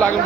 লাগুন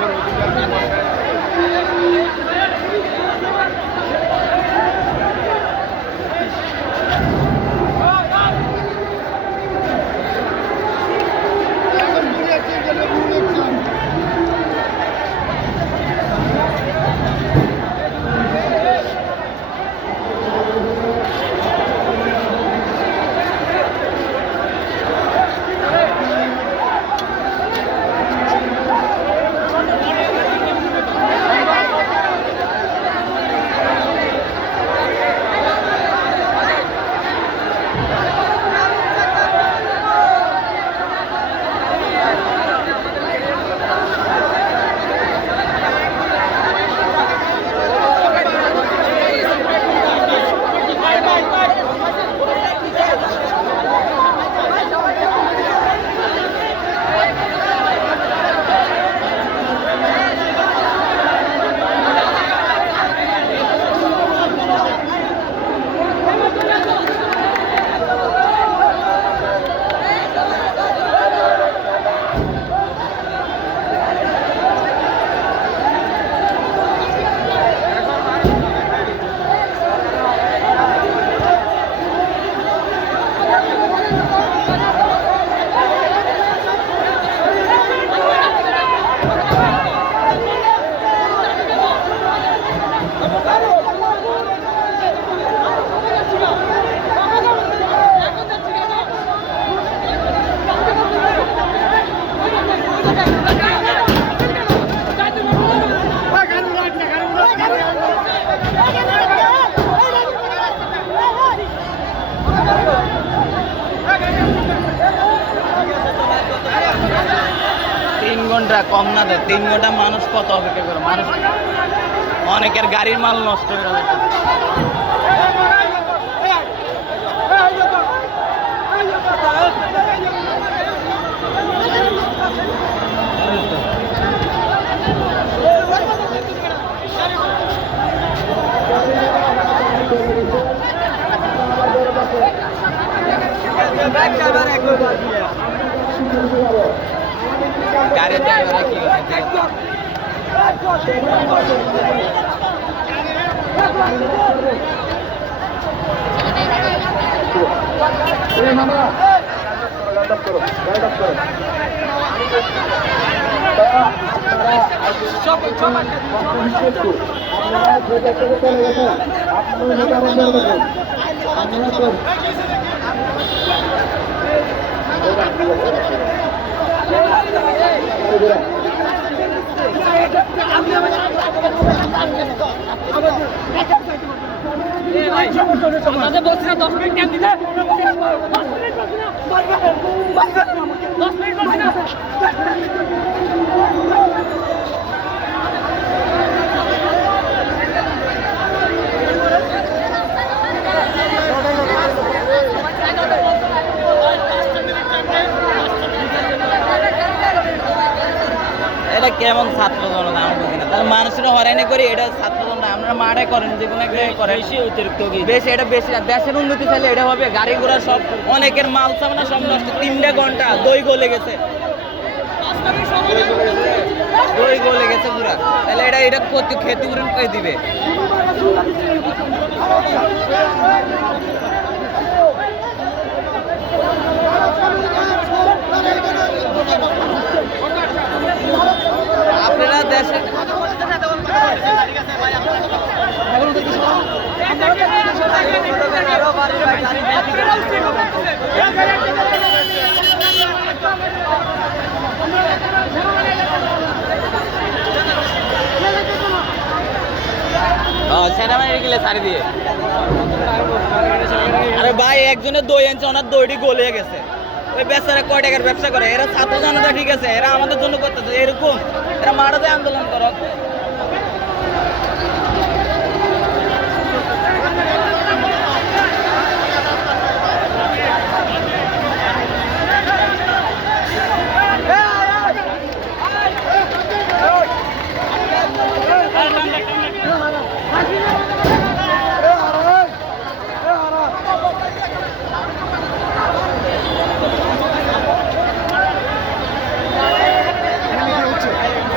ঘন্টা কম না দেয় 3 ঘন্টা মানুষ কত অপেক্ষা করে মানুষ অনেকের গাড়ির মাল নষ্ট হয়ে যাবে গাড়ির ড্রাইভার কি বলছি না 10 মিনিট টাইম দিতে 10 মিনিট বলছি না এটা কেমন ছাত্র জনতা আমি বুঝি না তাহলে মানুষের হয়রানি করি এটা ছাত্র জনতা আপনারা মাঠে করেন যে কোনো একটা করেন বেশি অতিরিক্ত বেশি এটা বেশি না দেশের উন্নতি চাইলে এটা হবে গাড়ি ঘোড়া সব অনেকের মাল সামানা সব নষ্ট 3 ঘন্টা দই গলে গেছে দই গলে গেছে পুরা তাহলে এটা ক্ষতিপূরণ করে দিবে আপনারা দেশের সেনাবাহিনী গেলে ছাড়ি দিয়ে আরে ভাই একজনের দই আনছে ওনার দইটি গলে গেছে ওই বেচারা কয় টাকার ব্যবসা করে, এরা ছাত্র জনতা ঠিক আছে, এরা আমাদের জন্য করতেছে এরকম, এরা মাঠে যায় আন্দোলন করো।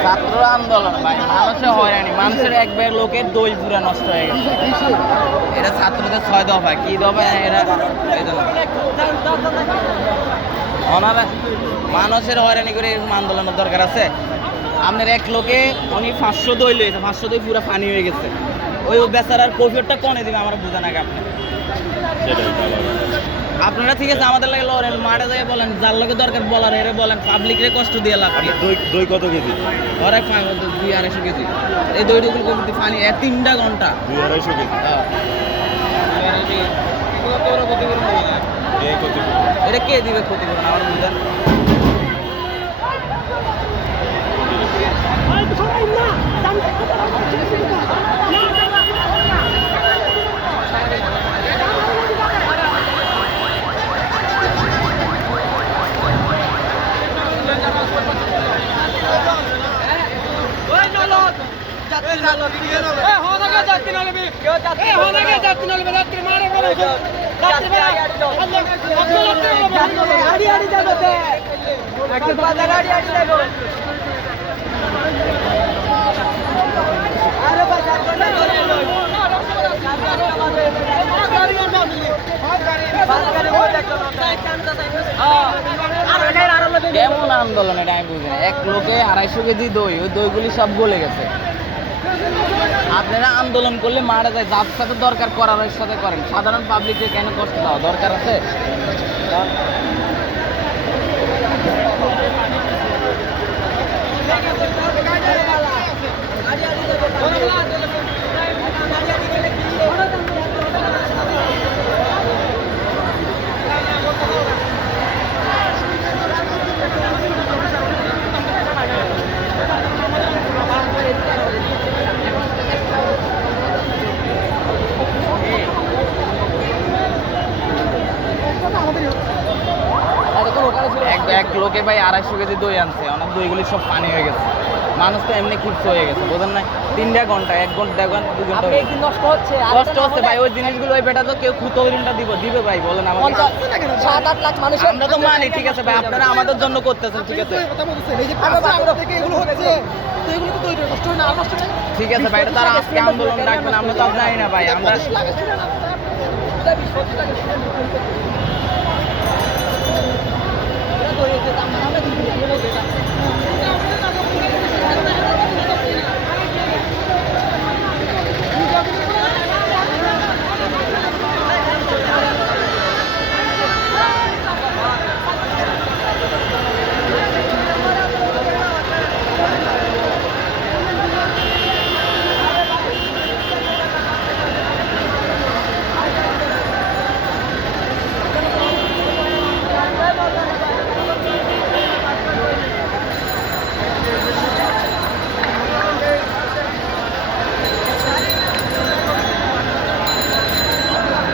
ছাত্র আন্দোলন ভাই, মানুষের হয়রানি, মানুষের এক ব্যাগ লোকের দই পুরা নষ্ট হয়ে গেছে। এটা ছাত্রদের 6 দফা, কি দফা এরা ওনারা মানুষের হয়রানি করে এরকম আন্দোলনের দরকার আছে? আপনার এক লোকে উনি 500 দই লইছে, 500 দই পুরা পানি হয়ে গেছে, ওই বেচারার কফিটা কনে দিবে আমার বুঝা না আপনি। আপনারা ঠিক আছে আমাদের লাগে লড়েন, মাঠে যাই বলেন, যার লোকে দরকার বলার এরে বলেন, পাবলিকরে কষ্ট দিয়ে লাভ। দই কত কেজি? অনেক 200-250 কেজি এই দইটুকুর কমিটি পানি 3টা ঘন্টা 200-250 কেজি। এটা কে দিবে ক্ষতিপূরণ আমার বুঝেন? কেমন আন্দোলন এটা আমি বুঝি না। এক লোকে 250 কেজি দই, ওই দইগুলি সব গলে গেছে। আপনারা আন্দোলন করলে মারা যায়, যার সাথে দরকার করার সাথে করেন, সাধারণ পাবলিককে কেন কষ্ট দেওয়া দরকার আছে? এক লোকে ভাই 250 কেজি দই আনছে, অনেক দইগুলি সব পানি হয়ে গেছে, মানুষ তো এমনি ক্ষিপ্ত হয়ে গেছে, বোঝেন না? 3টা ঘন্টা, 1 ঘন্টা 2 ঘন্টা নষ্ট হচ্ছে ভাই। ওই জিনিসগুলো ওই বেটা তো কেউ ক্ষতিপূরণটা দিবে ভাই, বলেন আমাকে। 7-8 লাখ মানুষ আমরা তো মানি ঠিক আছে ভাই, আপনারা আমাদের জন্য করতেছেন ঠিক আছে, ঠিক আছে ভাই। এটা তারা আজকে আন্দোলন রাখবেন, আমরা তো জানি না ভাই, আমরা